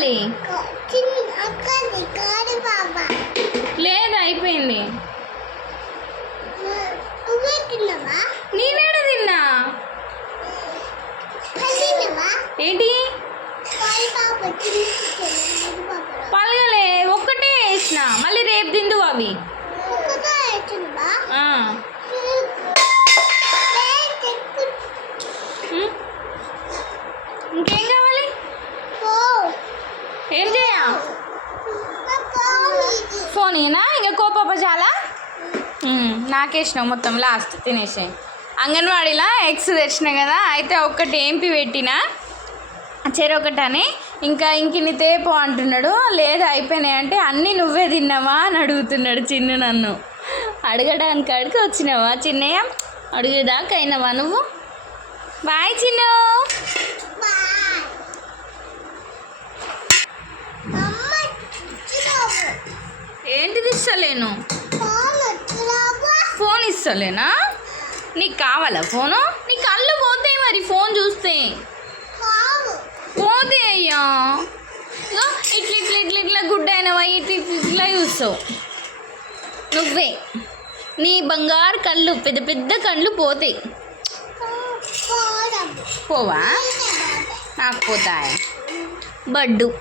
కావాలి? లేదు అయిపోయింది? నువ్వే నేనేడ తిన్నా? ఏంటి? పలగలే ఒక్కటే వేసిన. మళ్ళీ రేపు తిందువు అవి ఒక్కటే తిన్నావా ఆ. ఉమ్. ఇంకేం కావాలి ఏం చేయా? ఫోన్ ఇనా ఇంకా కోపప్ప చాలా నాకేసినావు మొత్తం లాస్ట్ తినేసాయి అంగన్వాడీలో ఎగ్స్ తెచ్చిన కదా అయితే ఒక్కటి ఏంపి పెట్టినా? చెరొకటని ఇంకా ఇంకిన్ని తేపో అంటున్నాడు. లేదు అయిపోయినాయి అంటే అన్నీ నువ్వే తిన్నావా అని అడుగుతున్నాడు చిన్ను నన్ను. అడగడానికి అడిగి వచ్చినావా చిన్నయ్య? అడిగేదాకా అయినావా నువ్వు? బాయ్ చిన్ను. ఏంటిది ఇస్తలేను? ఫోన్ ఇస్తలేనా? నీకు కావాలా ఫోను? నీ కళ్ళు పోతాయి మరి ఫోన్ చూస్తే. పోతే అయ్యా. ఇగో ఇట్లా ఇట్లా ఇట్లా ఇట్లా గుడ్ అయినవా ఇట్లా ఇట్లా ఇట్లా చూస్తావు. నువ్వే. నీ బంగారు కళ్ళు పెద్ద పెద్ద కళ్ళు పోతాయి. పోవా? నాకు పోతాయి? బడ్డు.